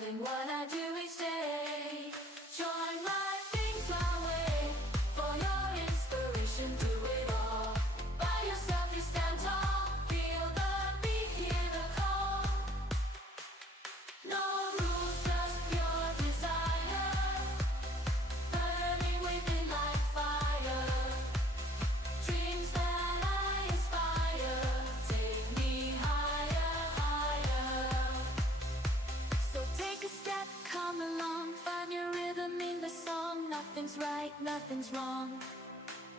loving what I do each day. Join my things my way. For your inspiration, do it all. By yourself you stand tall. Feel the beat, hear the call. No rules, just pure desire. Burning within like fire. Dreams that I inspire. Take me higher, higher. So take a step, come along. Find your rhythm in the song. Nothing's right, nothing's wrong.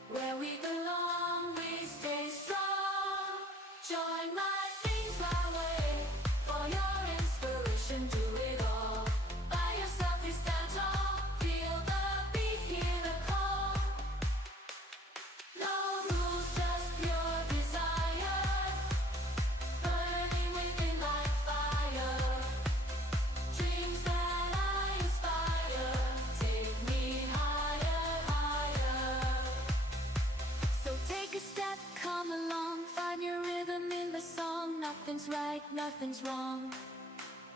Where we belong, we stay strong. Join my things my way. For your inspiration, do it all. By yourself you stand tall. Feel the beat, hear the call. No rules, just pure desire. Burning within like fire. Dreams that I inspire. Take me higher, higher. So take a step, come along. Find your rhythm in the song. Nothing's right, nothing's wrong.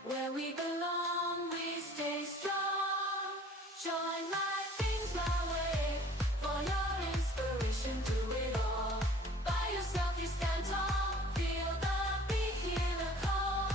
Where we belong, we stay strong. Join my things my way. For your inspiration, do it all. By yourself you stand tall. Feel the beat, hear the call.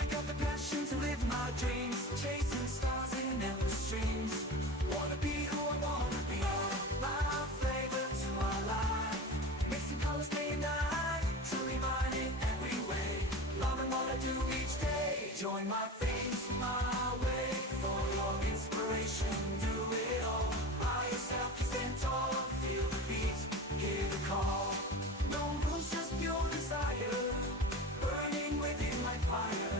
I got the passion to live my dreams, chasing stars in endless streams. Wanna be who I wanna be, my flavor to my life. Mixing colors day and night, truly mine in every way. Loving what I do each day. Join my things my way. For your inspiration, do it all. By yourself you stand tall. Feel the beat, hear the call. No rules, just pure desire. Burning within like fire.